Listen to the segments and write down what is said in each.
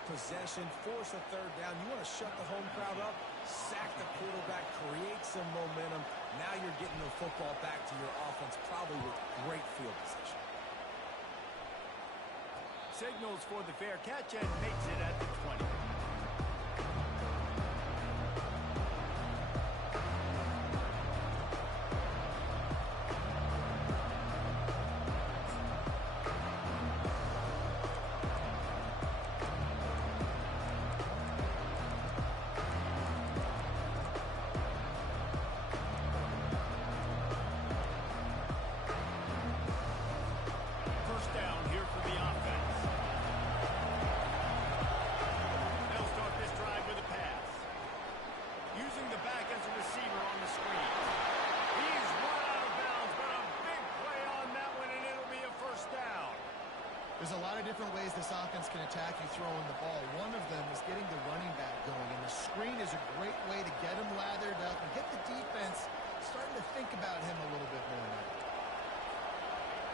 first possession, force a third down. You want to shut the home crowd up, sack the quarterback, create some momentum. Now you're getting the football back to your offense, probably with great field position. Signals for the fair catch and makes it at the 20. There's a lot of different ways this offense can attack you throwing the ball. One of them is getting the running back going, and the screen is a great way to get him lathered up and get the defense starting to think about him a little bit more now.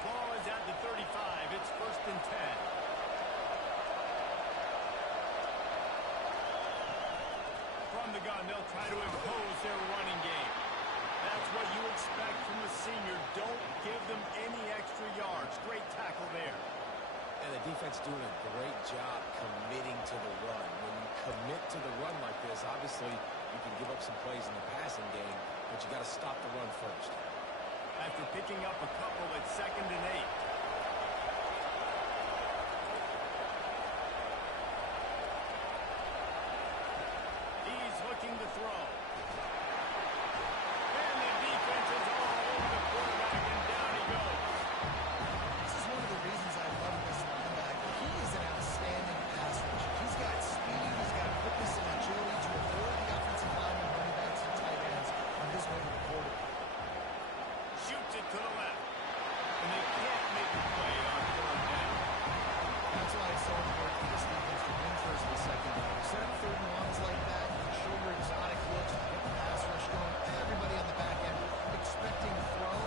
Ball is at the 35. It's 1st and 10. From the gun, they'll try to impose their running game. That's what you expect from the senior. Don't give them any extra yards. Great tackle there. And the defense doing a great job committing to the run. When you commit to the run like this, obviously you can give up some plays in the passing game, but you got to stop the run first. After picking up a couple at 2nd and 8. He's looking to throw. And the defense is all over the quarterback, and down he goes. This is one of the reasons I love this linebacker. He is an outstanding pass rusher. He's got speed, he's got quickness and agility to avoid the offensive linemen, running backs, and tight ends on his way to the quarterback. Shoots it to the left. And they can't make the play on 3rd down. That's why it's so important for this defense to win first and second down. Set up 3rd and longs like that, show your exotic looks, get the pass rush going. Everybody on the back end expecting a throw.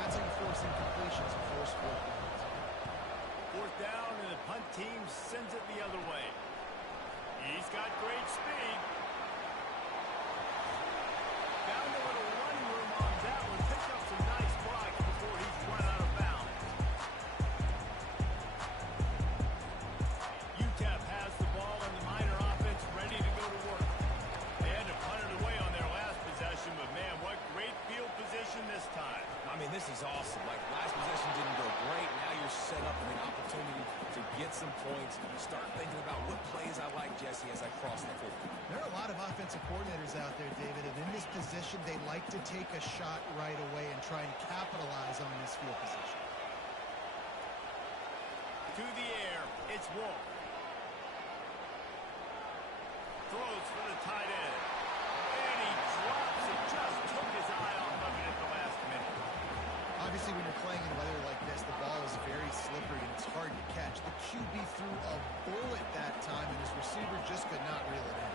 That's how you force incompletions and force 4th downs. 4th down, and the punt team sends it the other way. He's got great speed. Found a little running room on that one. Picked up some nice blocks before he's run out of bounds. Utep has the ball, and the Miner offense ready to go to work. They had to punt it away on their last possession, but man, what great field position this time. I mean, this is awesome. Like, last possession didn't go great. Now you're set up with an opportunity to get some points. Start thinking about what plays I like, Jesse, as I cross the field. There are a lot of offensive coordinators out there, David, and in this position, they like to take a shot right away and try and capitalize on this field position. To the air, it's Wolf. Throws for the tight end. And he drops it. Just took his eye off of it at the last minute. Obviously, when you're playing in weather like this, the ball is very slippery and it's hard to catch. The QB threw a bullet that time, and his receiver just could not reel it in.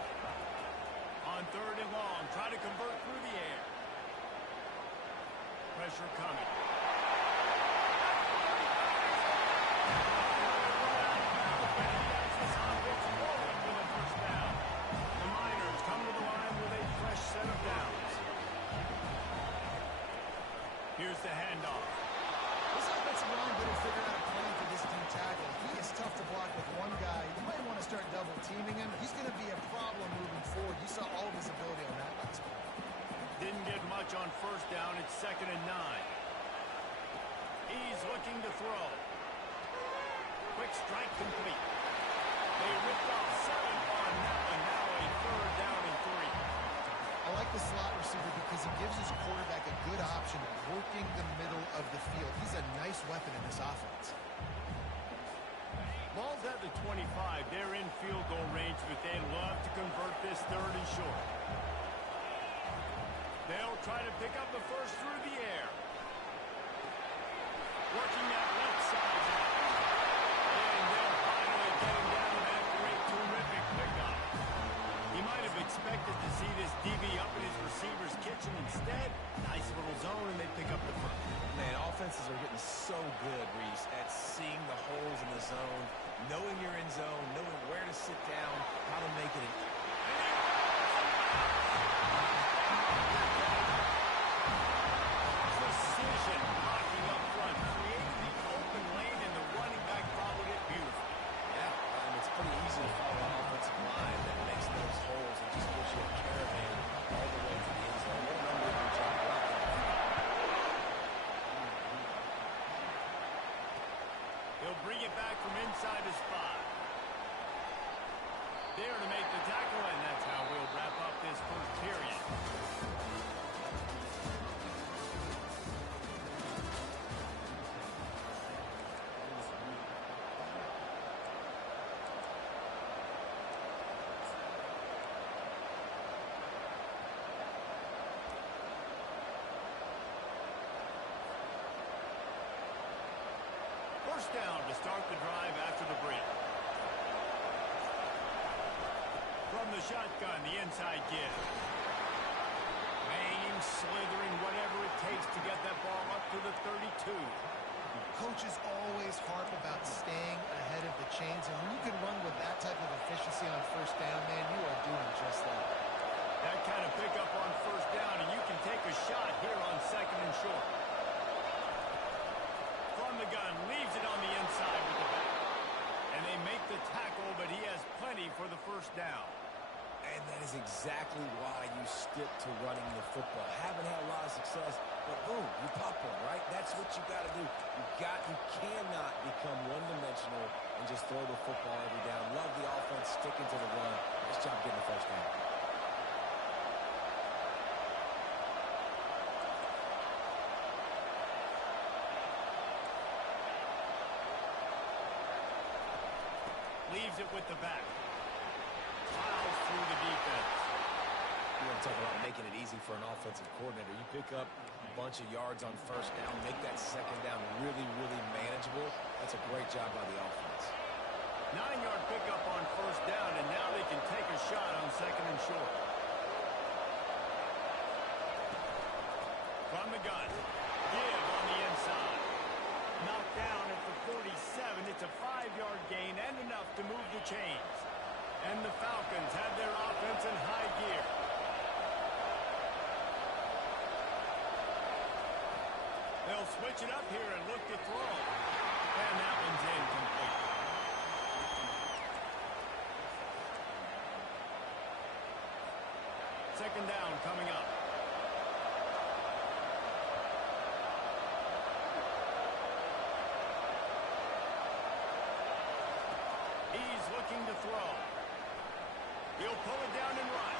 On 3rd and long, try to convert through the air. Pressure coming. The Miners come to the line with a fresh set of downs. Here's the handoff. This offensive line better figure out a plan for this D tackle. He is tough to block with one guy. You might want to start double teaming him. He's going to be a problem moving forward. You saw all of his ability on that last play. Didn't get much on 1st down. It's 2nd and 9. He's looking to throw. Quick strike complete. They ripped off 7 on that one. Now a 3rd down and 3. I like the slot receiver because he gives his quarterback a good option of working the middle of the field. He's a nice weapon in this offense. Ball's at the 25. They're in field goal range, but they'd love to convert this 3rd and short. They'll try to pick up the first through the air. Working that left side. And they'll finally get him down to that great, terrific pickup. He might have expected to see this DB up in his receiver's kitchen. Instead, nice little zone, and they pick up the first. Man, offenses are getting so good, Reese, at seeing the holes in the zone, knowing you're in zone, knowing where to to sit down, how to make it an precision blocking up front, creating the open lane, and the running back followed it beautifully. Yeah, it's pretty easy to follow an offensive line that makes those holes and just gives you a caravan all the way to the end zone. What an unbelievable job blocking. He'll bring it back from inside his spot. There to make the tackle, and that's how we'll wrap up this first period. First down to start the drive after the break. From the shotgun, the inside give. Banging, slithering, whatever it takes to get that ball up to the 32. Coaches always harp about staying ahead of the chains, and when you can run with that type of efficiency on first down, man, you are doing just that. That kind of pickup on first down, and you can take a shot here on second and short. From the gun, leaves it on the inside with the back. And they make the tackle, but he has plenty for the first down. And that is exactly why you stick to running the football. Haven't had a lot of success, but boom, you pop one, right? That's what you got to do. You cannot become one-dimensional and just throw the football every down. Love the offense sticking to the run. Nice job getting the first down. Leaves it with the back. Plows through the defense. You want to talk about making it easy for an offensive coordinator. You pick up a bunch of yards on first down, make that second down really, really manageable. That's a great job by the offense. 9-yard pickup on first down, and now they can take a shot on second and short. From the gun. Give on the inside. Knocked down at the 47. It's a 5-yard gain and enough to move the chains. And the Falcons have their offense in high gear. They'll switch it up here and look to throw. And that one's incomplete. Second down coming up. He's looking to throw. He'll pull it down and run.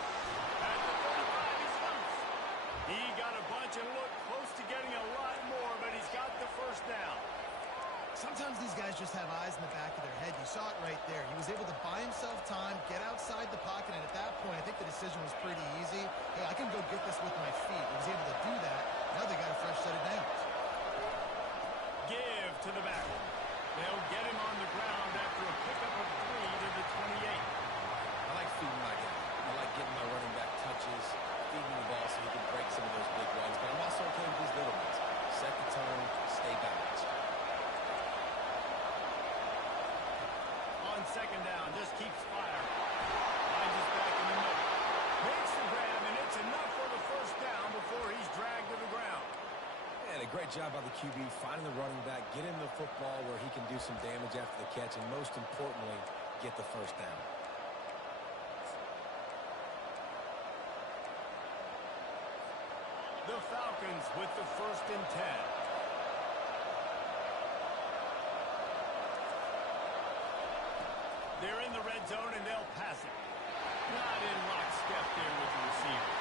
At the 35, he's loose. He got a bunch and looked close to getting a lot more, but he's got the first down. Sometimes these guys just have eyes in the back of their head. You saw it right there. He was able to buy himself time, get outside the pocket, and at that point, I think the decision was pretty easy. Hey, I can go get this with my feet. He was able to do that. Now they got a fresh set of downs. Give to the back. They'll get him on the ground after a pickup of 3 to the 28. I like feeding my guy. I like getting my running back touches, feeding the ball so he can break some of those big runs. But I'm also okay with these little ones. Set the tone, stay balanced. On second down, just keeps firing. Finds his back in the middle. Makes the grab, and it's enough for the first down before he's dragged to the ground. And a great job by the QB, finding the running back, get him the football where he can do some damage after the catch, and most importantly, get the first down. The Falcons with the 1st and 10. They're in the red zone, and they'll pass it. Not in lockstep there with the receiver.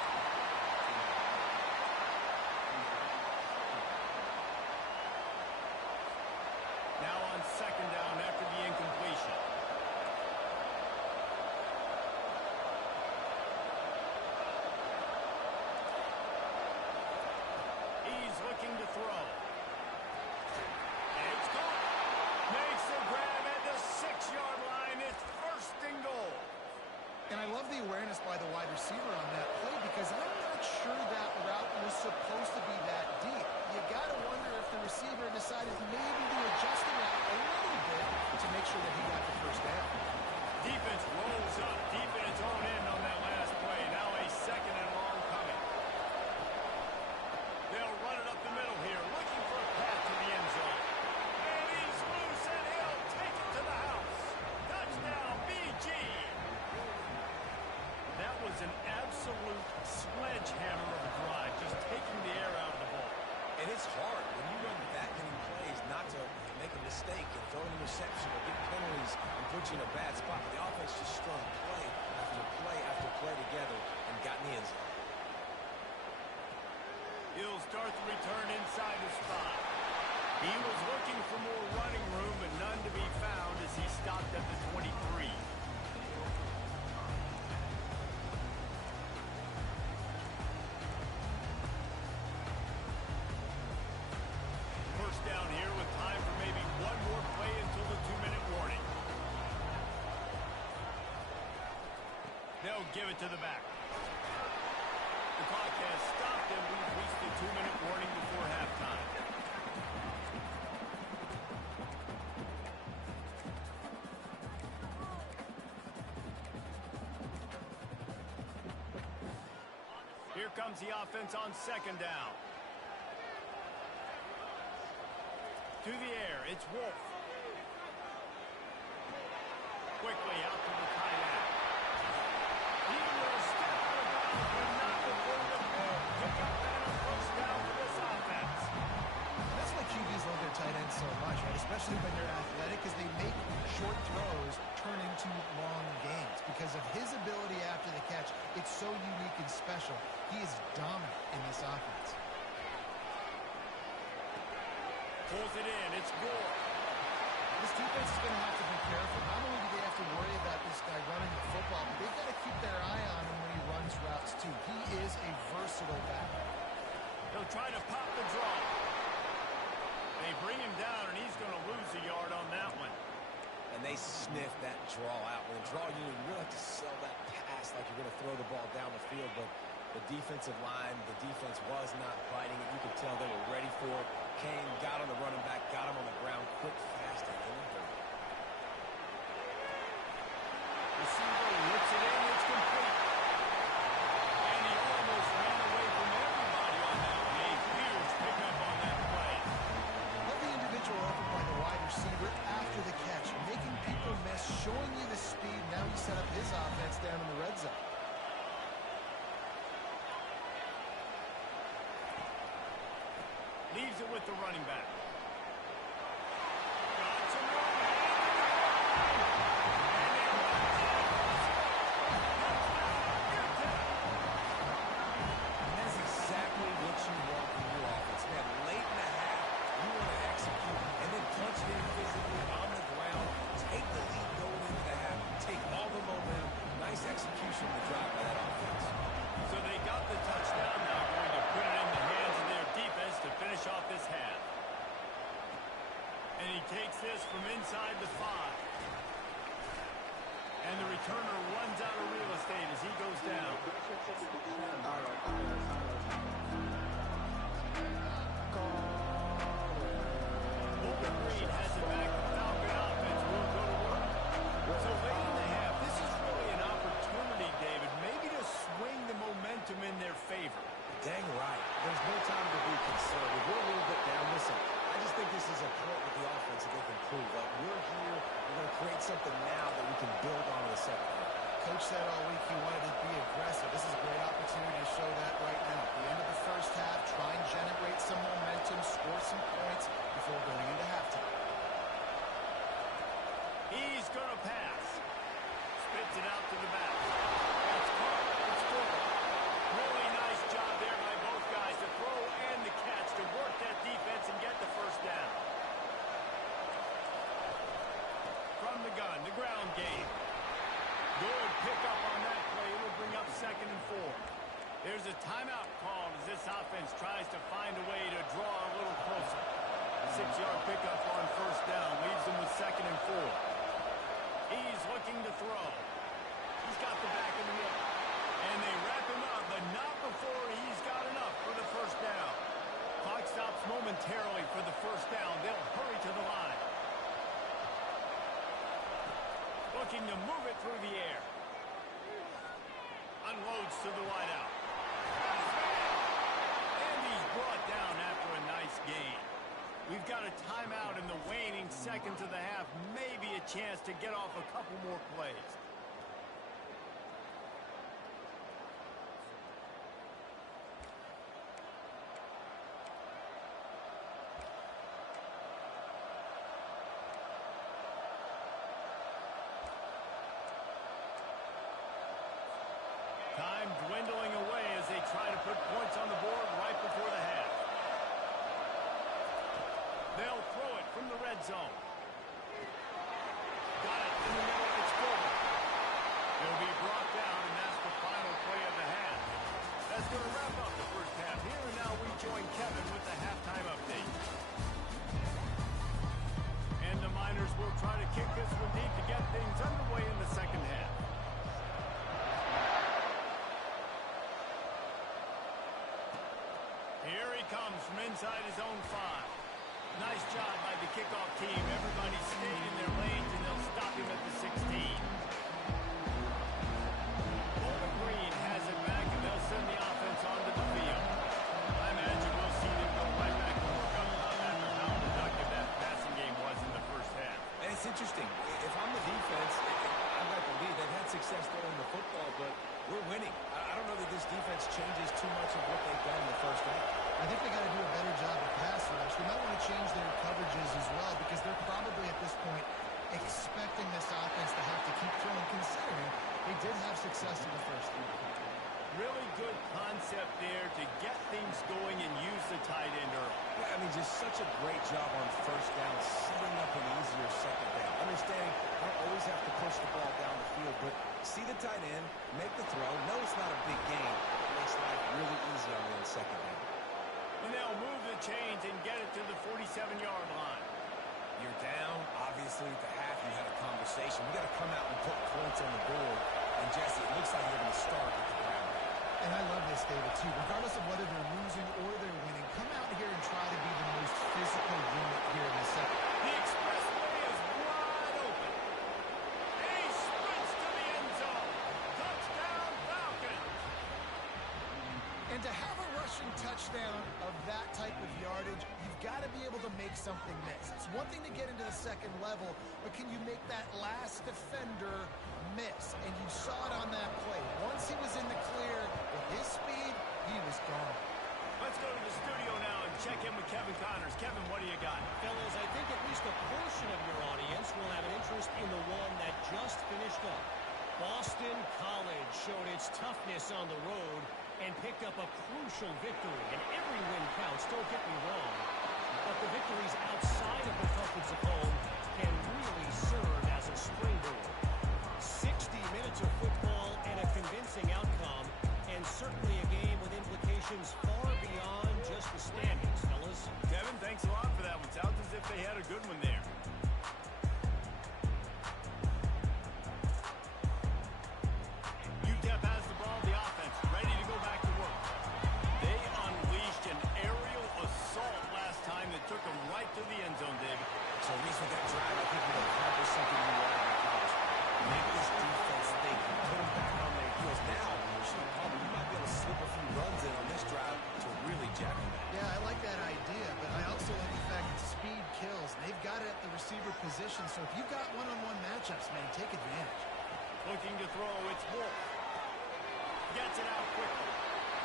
Now on second down after the incompletion. He's looking to throw. It's caught. Makes the grab at the 6-yard line. It's 1st and goal. And I love the awareness by the wide receiver on that play because I'm not sure that route was supposed to be that deep. You got to wonder if the receiver decided maybe to adjust the route a little bit put you in a bad spot. But the offense just strung play after play after play together and got in the end zone. He'll start the return inside the spot. He was looking for more running room, but none to be found as he stopped at the 23. First down here with time for maybe one more play until the 2-minute warning. They'll give it to the back. The clock has stopped and we've reached the 2-minute warning before halftime. Here comes the offense on second down. To the air, it's Wolf. Quickly out to the tight end. He will step out of bounds, but not before the big pickup and a first down for this offense. That's why QBs love their tight ends so much, right? Especially when they're athletic, because they make short throws turn into long gains. Because of his ability after the catch, it's so unique and special. He is dominant in this offense. Pulls it in. It's Gore. This defense is going to have to be careful. Not only do they have to worry about this guy running the football, but they've got to keep their eye on him when he runs routes, too. He is a versatile back. He'll try to pop the draw. They bring him down, and he's going to lose a yard on that one. And they sniff that draw out. When the draw unit, you really have to sell that pass like you're going to throw the ball down the field. But the defensive line, the defense was not biting it. You could tell they were ready for it. Came, got on the running back, got him on the ground, quick, fast, and in the hurry. Receiver looks it in, it's complete. And he almost ran away from everybody on that one. A huge pickup on that play. Love the individual effort by the wide receiver after the catch, making people miss, showing you the speed. Now he set up his offense down in the red zone. Leaves it with the running back. Got some room. And that's exactly what you want from your offense. Man, late in the half, you want to execute and then punch it in physically on the ground, take the lead going into the half, take all the momentum. Nice execution on the drive by that offense. So they got the touchdown now, going to put it in the hands of their defense to finish off this half. And he takes this from inside the 5. And the returner runs out of real estate as he goes down. Bowling Green has it back. The Falcon offense will go to work. So late in the half, this is really an opportunity, David, maybe to swing the momentum in their favor. Dang right. There's no time to be concerned. We're a little bit down. Listen, I just think this is a point with the offense that they can prove. Like, we're here. We're going to create something now that we can build on in the second half. Coach said all week he wanted to be aggressive. This is a great opportunity to show that right now. At the end of the first half, try and generate some momentum, score some points before going into halftime. He's going to pass. Spits it out to the back. It's caught. It's full. Really nice job there by both guys to throw and the catch to work that defense and get the first down. From the gun, the ground game. Good pickup on that play. It'll bring up 2nd and 4. There's a timeout called as this offense tries to find a way to draw a little closer. 6-yard pickup on first down leaves them with 2nd and 4. He's looking to throw. He's got the back in the middle. And they wrap him up, but not before he's got enough for the first down. Clock stops momentarily for the first down. They'll hurry to the line. Looking to move it through the air. Unloads to the wideout. And he's brought down after a nice gain. We've got a timeout in the waning seconds of the half. Maybe a chance to get off a couple more plays. put points on the board right before the half. They'll throw it from the red zone. Got it in the middle of its forward. It'll be brought down, and that's the final play of the half. That's going to wrap up the first half here, and now we join Kevin with the halftime update. And the Miners will try to kick this one deep to get things underway in the second half. Here he comes from inside his own 5. Nice job by the kickoff team. Everybody stayed in their lanes, and they'll stop him at the 16. Bowling Green has it back, and they'll send the offense onto the field. I imagine we'll see them go right back to work on after how productive that passing game was in the first half. And it's interesting. If I'm the defense, I've got to believe they've had success throwing the football, but we're winning. I don't know that this defense changes too much of what they've done in the first half. I think they got to do a better job of pass rush. They might want to change their coverages as well because they're probably at this point expecting this offense to have to keep throwing, considering they did have success in the first half. Really good concept there to get things going and use the tight end early. Yeah, I mean, just such a great job on first down, setting up an easier second down. Understanding I don't always have to push the ball down the field, but see the tight end, make the throw. No, it's not a big game. It makes life really easy on the second down. And they'll move the chains and get it to the 47-yard line. You're down. Obviously, at the half, you had a conversation. We got to come out and put points on the board. And, Jesse, it looks like you're going to start with the ground. And I love this, David, too. Regardless of whether they're losing or they're winning, come out here and try to be the most physical unit here in the second. The expressway is wide open. And he sprints to the end zone. Touchdown, Falcons. And to have a rushing touchdown of that type of yardage, you've got to be able to make something miss. It's one thing to get into the second level, but can you make that last defender miss? And you saw it on that play. Once he was in the clear with his speed, he was gone. Let's go to the studio now and check in with Kevin Connors. Kevin, what do you got? Fellas, I think at least a portion of your audience will have an interest in the one that just finished up. Boston College showed its toughness on the road and picked up a crucial victory. And every win counts, don't get me wrong. But the victories outside of the comforts of home can really serve as a springboard. 60 minutes of football and a convincing outcome, and certainly a game with implications far beyond just the standings, fellas. Kevin, thanks a lot for that one. Sounds as if they had a good one there. Utep has the ball, the offense, ready to go back to work. They unleashed an aerial assault last time that took them right to the end zone, David. So at least with that drive, I think we've accomplished something we wanted to accomplish. Make this defense think, put them back on their heels. Now, you might be able to slip a few runs in on this drive to really jack them back. Yeah, I like that idea, but I also like the fact that speed kills. They've got it at the receiver position, so if you've got one-on-one matchups, man, take advantage. Looking to throw, it's Wolf. Gets it out quickly.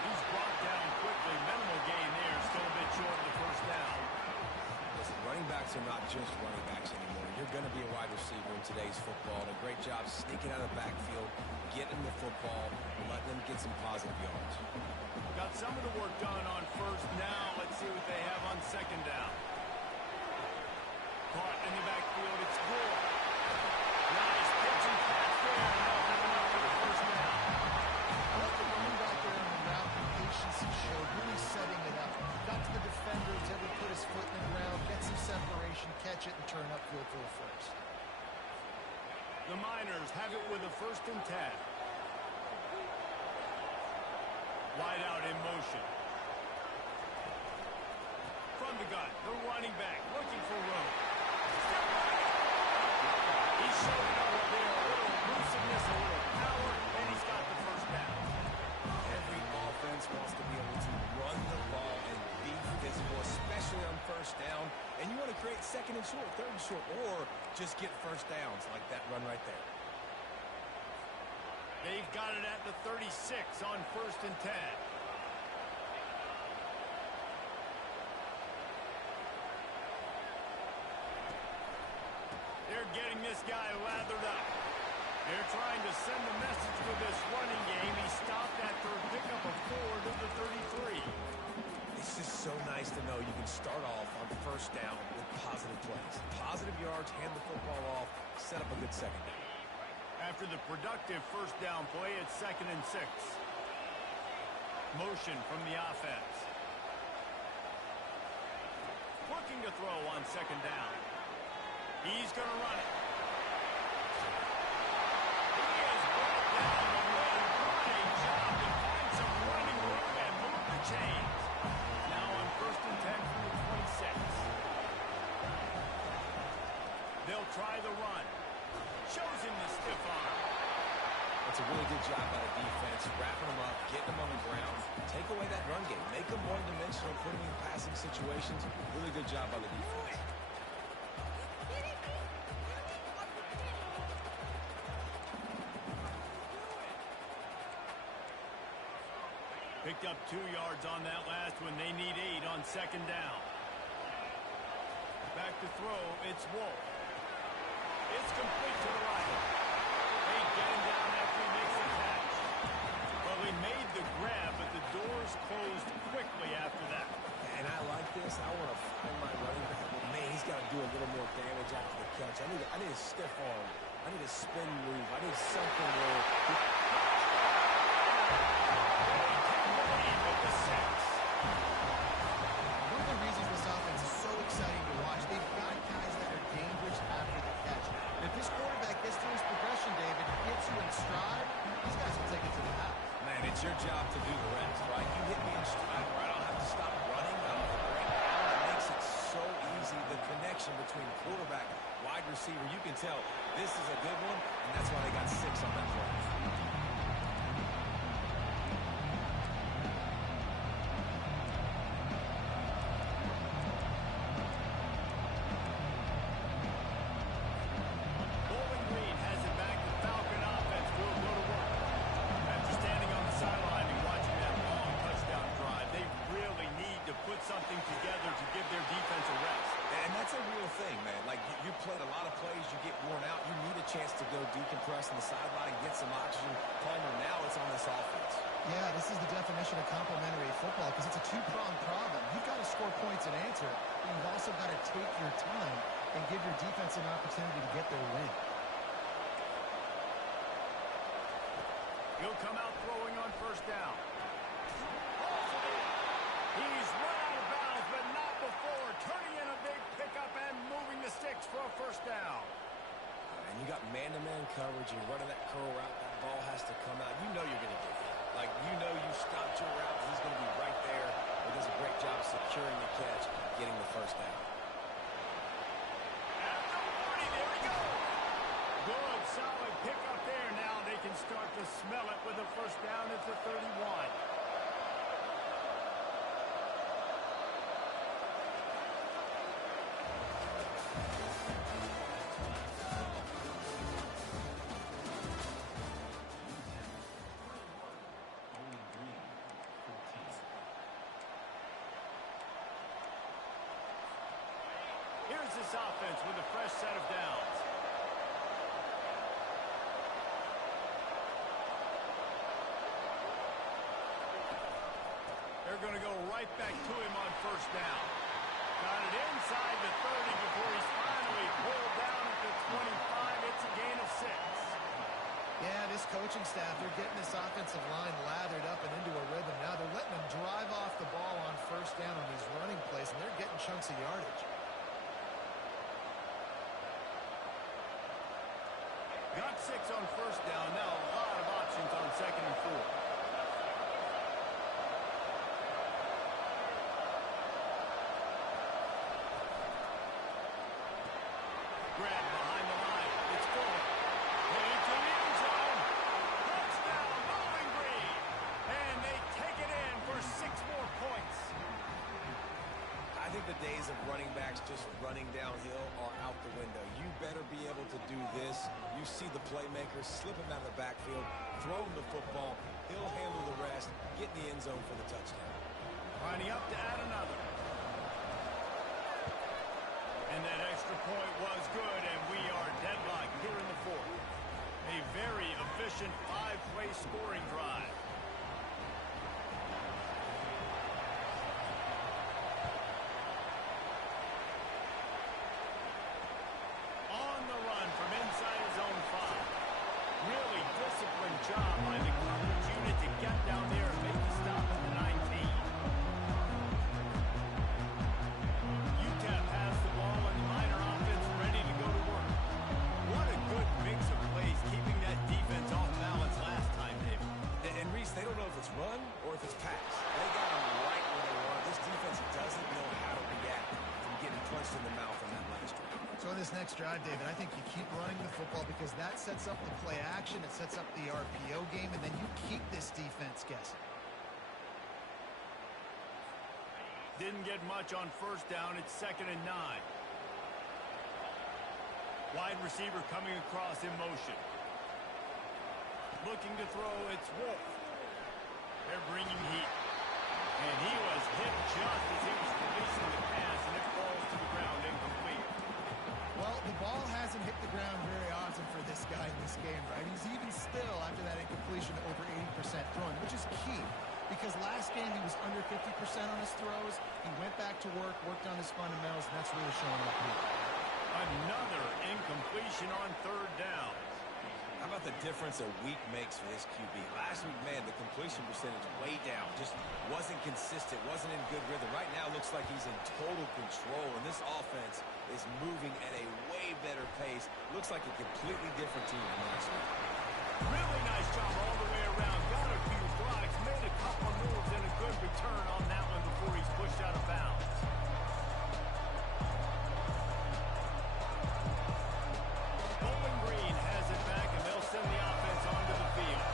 He's brought down quickly. Minimal gain there. Still a bit short of the first down. Listen, running backs are not just running backs anymore. You're going to be a wide receiver in today's football. And a great job sneaking out of the backfield, getting the football, and letting them get some positive yards. Got some of the work done on first. Now let's see what they have on second down. Caught in the backfield. It's Gore. Nice pitch and catch there. And they'll have enough for the first down. I like the running back there in the route, the patience he showed, really setting it up. Got to the defender, was able to put his foot in the ground, get some separation, catch it, and turn upfield for the first. The Miners have it with a 1st and 10. Wide out in motion. From the gun, the running back looking for room. He showed it over there, a little elusiveness, a little power, and he's got the first down. Every offense wants to be able to run the ball and be physical, especially on first down. And you want to create 2nd and short, 3rd and short, or just get first downs like that run right there. They've got it at the 36 on 1st and 10. They're getting this guy lathered up. They're trying to send a message with this running game. He stopped after a pickup of 4 to the 33. It's just so nice to know you can start off on first down with positive plays. Positive yards, hand the football off, set up a good second down. After the productive first down play, it's 2nd and 6. Motion from the offense. Looking to throw on 2nd down. He's going to run it. He is brought down the lane. What a job to find some running room and move the chains. Now on 1st and 10 from the 26. They'll try the run. Shows him the stiff arm. That's a really good job by the defense, wrapping them up, getting them on the ground. Take away that run game. Make them one-dimensional, put them in passing situations. Really good job by the defense. Picked up 2 yards on that last one. They need 8 on 2nd down. Back to throw. It's Wolf. It's complete to the right. They get him down after he makes the catch. Well, he made the grab, but the doors closed quickly after that. And I like this. I want to find my running back. But man, he's got to do a little more damage after the catch. I need a stiff arm. I need a spin move. I need something where... One of the reasons this offense is so exciting to watch, they've got guys that are dangerous after the catch. And if this quarterback gets through his progression, David, hits you in stride, these guys will take it to the house. Man, it's your job to do the rest, right? You hit me in stride where I don't have to stop running. I don't have to break down. It makes it so easy. The connection between quarterback, wide receiver, you can tell this is a good one, and that's why they got 6 on that play. Decompress on the sideline, get some oxygen. Palmer, now it's on this offense. Yeah, this is the definition of complementary football because it's a two-pronged problem. You've got to score points and answer, but you've also got to take your time and give your defense an opportunity to get their win. He'll come out throwing on 1st down. He's run out of bounds, but not before. Turning in a big pickup and moving the sticks for a 1st down. And you got man-to-man coverage. You're running that curl route. That ball has to come out. You know you're going to get hit. Like, you know you stopped your route. He's going to be right there. He does a great job securing the catch, getting the 1st down. After 40, there we go. Good, solid pickup there. Now they can start to smell it with a 1st down at the 31. Here's this offense with a fresh set of downs. They're going to go right back to him on 1st down. Got it inside the 30 before he's finally pulled down at the 25. It's a gain of 6. Yeah, this coaching staff, they're getting this offensive line lathered up and into a rhythm. Now they're letting them drive off the ball on 1st down on these running plays, and they're getting chunks of yardage. Got 6 on 1st down. Now a lot of options on 2nd and 4. Grab behind the line. It's full. Headed to the end zone. Touchdown, Bowling Green. And they take it in for 6 more points. I think the days of running backs just running downhill are out the window. You better be able to do this. You see the playmakers slip him out of the backfield, throw him the football. He'll handle the rest, get in the end zone for the touchdown. Lining up to add another. And that extra point was good, and we are deadlocked here in the 4th. A very efficient 5-play scoring drive. On the run from inside his own 5. Really disciplined job by the coverage unit to get down there and make the stop at the 19. Utep has the ball and the Miner offense ready to go to work. What a good mix of plays, keeping that defense off balance last time, David. And Reese, they don't know if it's run or if it's pass. They got them right where they want. This defense doesn't know how to react from getting punched in the mouth on that last drive. So in this next drive, David, I think you keep running the football because that sets up the play action, it sets up the RPO game, and then you keep this defense guessing. Didn't get much on first down. It's 2nd and 9. Wide receiver coming across in motion. Looking to throw, it's Wolf. They're bringing heat. And he was hit just as he was releasing the pass, and it falls to the ground incomplete. Well, the ball hasn't hit the ground very often for this guy in this game, right? He's even still, after that incompletion, over 80% throwing, which is key. Because last game he was under 50% on his throws. He went back to work, worked on his fundamentals, and that's really showing up here. Another incompletion on 3rd down. How about the difference a week makes for this QB? Last week, man, the completion percentage way down. Just wasn't consistent, wasn't in good rhythm. Right now, looks like he's in total control, and this offense is moving at a way better pace. Looks like a completely different team than last week. Really nice job all the way around. Got a few blocks, made a couple of moves, and a good return on that one before he's pushed out of bounds. Bowling Green has it back, and they'll send the offense onto the field.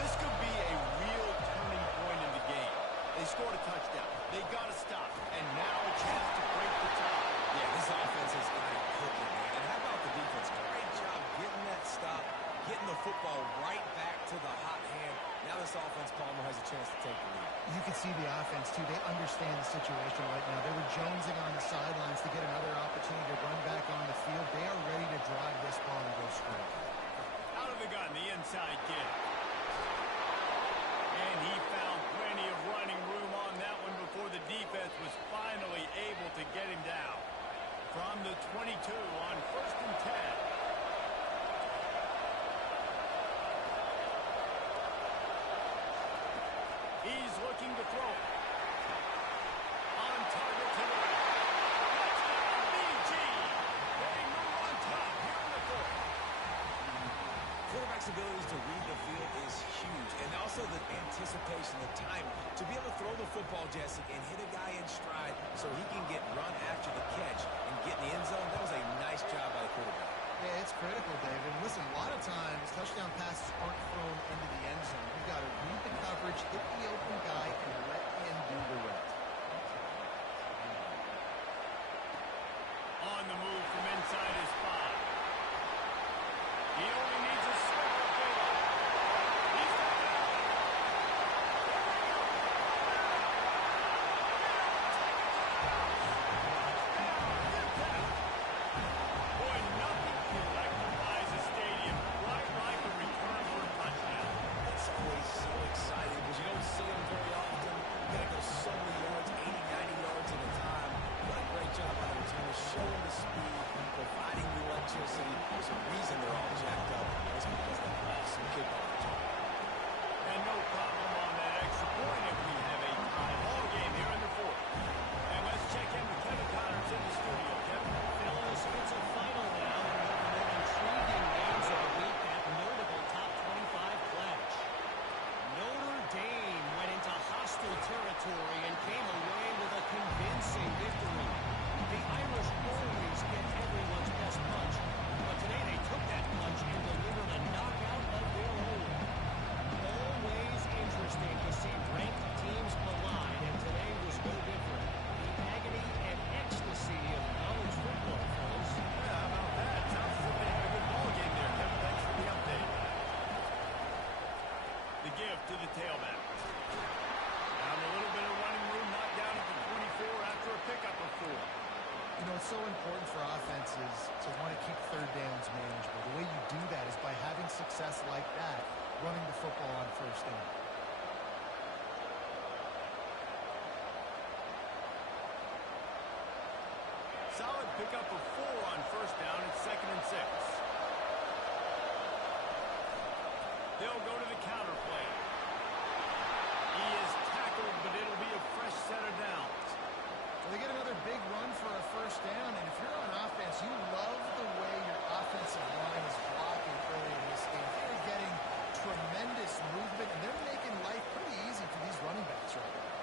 This could be a real turning point in the game. They scored a touchdown. They got to stop, and now a chance to break the tie. Yeah, this offense has got it cooking, man. And how about the defense? Great job getting that stop, getting the football right back to the hot hand. Now this offense, Palmer, has a chance to take the lead. You can see the offense, too. They understand the situation right now. They were jonesing on the sidelines to get another opportunity to run back on the field. They are ready to drive this ball and go score. Out of the gun, the inside kid. And he found plenty of running room on that one before the defense was finally able to get him down. From the 22 on 1st and 10. He's looking to throw it. On target to the right. Touchdown, BG. They move on top here in the 4th. Quarterback's abilities to read the field is huge. And also the anticipation, the time to be able to throw the football, Jesse, and hit a guy in stride so he can get run after the catch and get in the end zone. That was a nice job by the quarterback. Yeah, it's critical, David. And listen, a lot of times touchdown passes aren't thrown into the end zone. You've got to read the coverage, hit the open guy, and let him do the rest. On the move from inside his 5. He only needs a slip of daylight. He's got it. Boy, nothing electrifies a stadium quite like a return for a touchdown. That's always so exciting because you don't see them very often. You got to go so many yards, 80, 90 yards at a time. What a great job by the returners, showing the speed, providing the electricity. There's a reason they're all jacked up. It's because of that awesome kickoff return. And no problem on that extra point if we have a tie ball game here in the 4th. And let's check in with Kevin Connors in the studio. Kevin? Fellas, it's a final now in one of the more intriguing games of the week, that notable top 25 pledge. Notre Dame went into hostile territory and came away with a convincing victory. The Irish always get everyone's best punch, but today they took that punch and delivered a knockout of their own. Always interesting to see ranked teams collide, and today was no different. The agony and ecstasy of college football, fellas. Yeah, how about that? Sounds as if they had a good ball game there, Kevin. Thanks for the update. The give to the tailback. Found a little bit of running room, knocked down at the 24 after a pickup of 4. You know, it's so important for offenses to want to keep 3rd downs manageable. The way you do that is by having success success like that running the football on first down. Solid pickup of 4 on first down. It's 2nd and 6. They'll go to the counter play. He is tackled, but it'll be a fresh set of downs. Well, they get another big run for a first down, and if you're on offense, you love the way your offensive line is blocking early in this game. They're getting tremendous movement, and they're making life pretty easy for these running backs right now.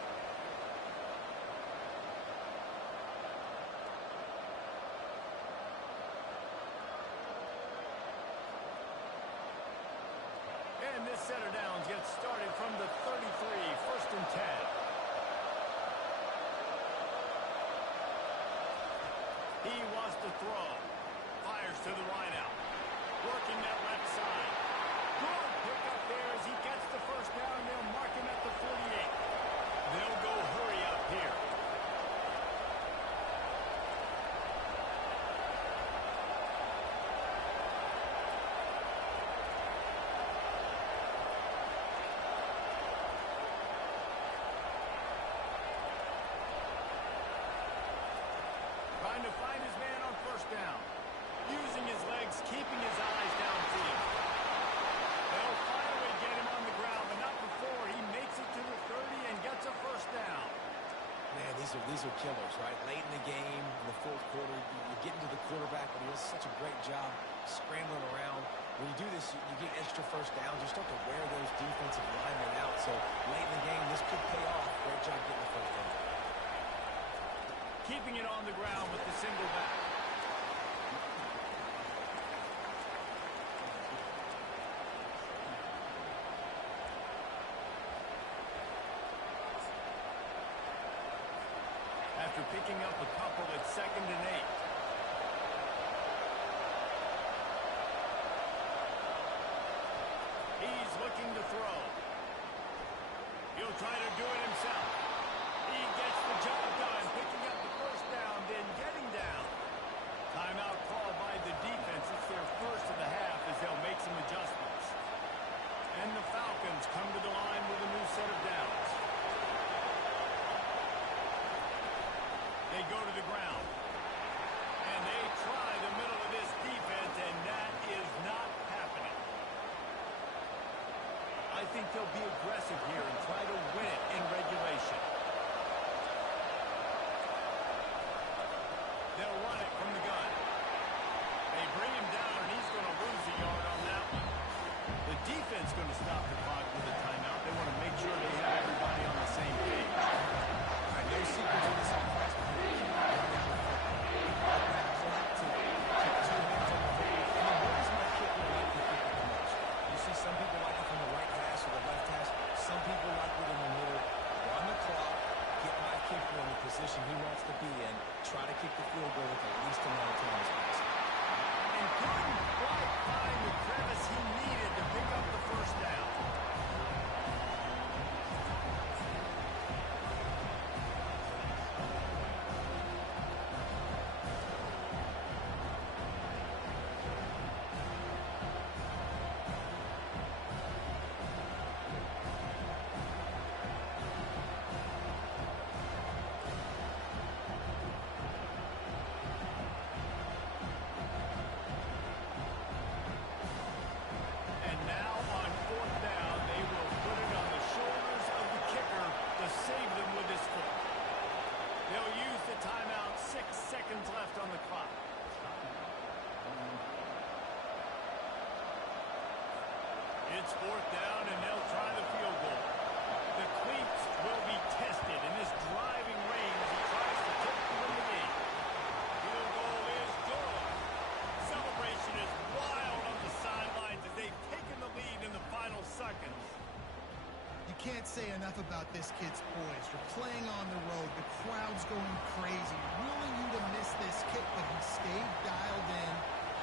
And this set of downs gets started from the 33, 1st and 10. He wants to throw. Fires to the right out. Working that left side. Good pickup there as he gets the first down. They'll mark him at the 48. They'll go hurry up here. Trying to find his man on first down. Using his legs, keeping his eyes downfield. They'll finally get him on the ground, but not before he makes it to the 30 and gets a first down. Man, these are killers, right? Late in the game, in the fourth quarter, you get into the quarterback, and he does such a great job scrambling around. When you do this, you get extra first downs. You start to wear those defensive linemen out. So late in the game, this could pay off. Great job getting the first down. Keeping it on the ground with the single back. After picking up a couple, it's 2nd and 8. He's looking to throw. He'll try to do it himself. He gets the job done, picking up the first down, then getting down. Timeout called by the defense. It's their first of the half as they'll make some adjustments. And the Falcons come to the line with a new set of downs. They go to the ground. And they try the middle of this defense, and that is not happening. I think they'll be aggressive here and try to win it in regulation. They'll run it from the gun. They bring him down, and he's going to lose a yard on that one. The defense going to stop the clock with a timeout. They want to make sure they have everybody on the same page. All right, there's sequence of this offense. You see some people like it from the right hash or the left hash. Some people like it in the middle. Run the clock, get my kicker in the position he wants to be in, try to kick the field goal with the least amount of time as possible. And couldn't quite find the crevice he needed to pick up the first down. And now on fourth down, they will put it on the shoulders of the kicker to save them with his foot. They'll use the timeout, 6 seconds left on the clock. It's fourth down, and they'll try the field goal. The cleats will be tested in this driving rain as he tries to kick to win the game. Field goal is good. Celebration is wild on the sidelines as they've taken the lead in the final seconds. You can't say enough about this kid's poise. You're playing on the road. The crowd's going crazy, willing you to miss this kick, but he stayed dialed in,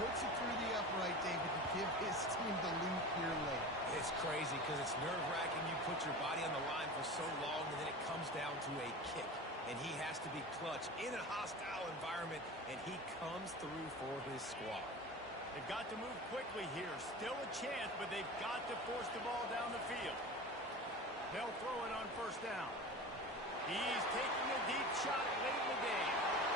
puts it through the upright, David, to give his team the lead here late. It's crazy because it's nerve-wracking. You put your body on the line for so long, and then it comes down to a kick. And he has to be clutch in a hostile environment, and he comes through for his squad. They've got to move quickly here. Still a chance, but they've got to force the ball down the field. They'll throw it on first down. He's taking a deep shot late in the game.